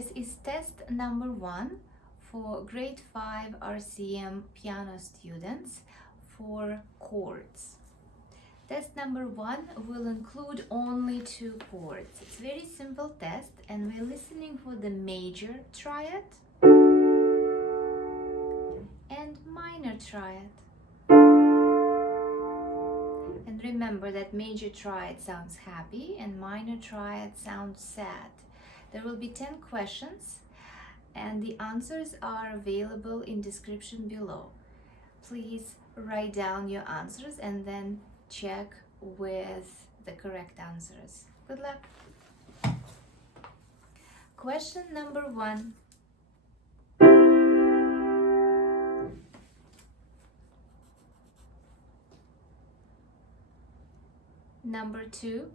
This is test number 1 for grade 5 RCM piano students for chords. Test number 1 will include only 2 chords. It's a very simple test, and we're listening for the major triad and minor triad. And remember that major triad sounds happy and minor triad sounds sad. There will be 10 questions and the answers are available in description below. Please write down your answers and then check with the correct answers. Good luck. Question number 1. Number 2.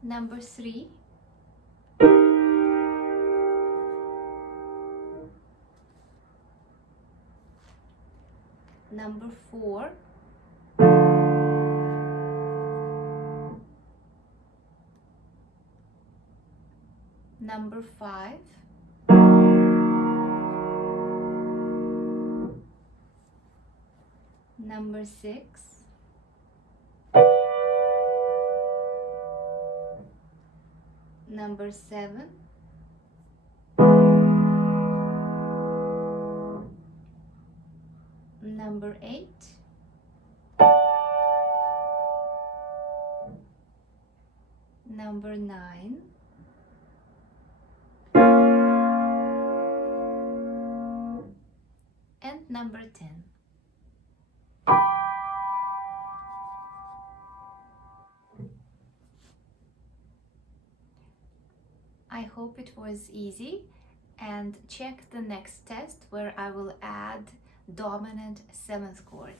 Number 3. Number 4. Number 5. Number 6. Number 7. Number 8. Number 9. And number 10. I hope it was easy, and check the next test where I will add dominant 7th chord.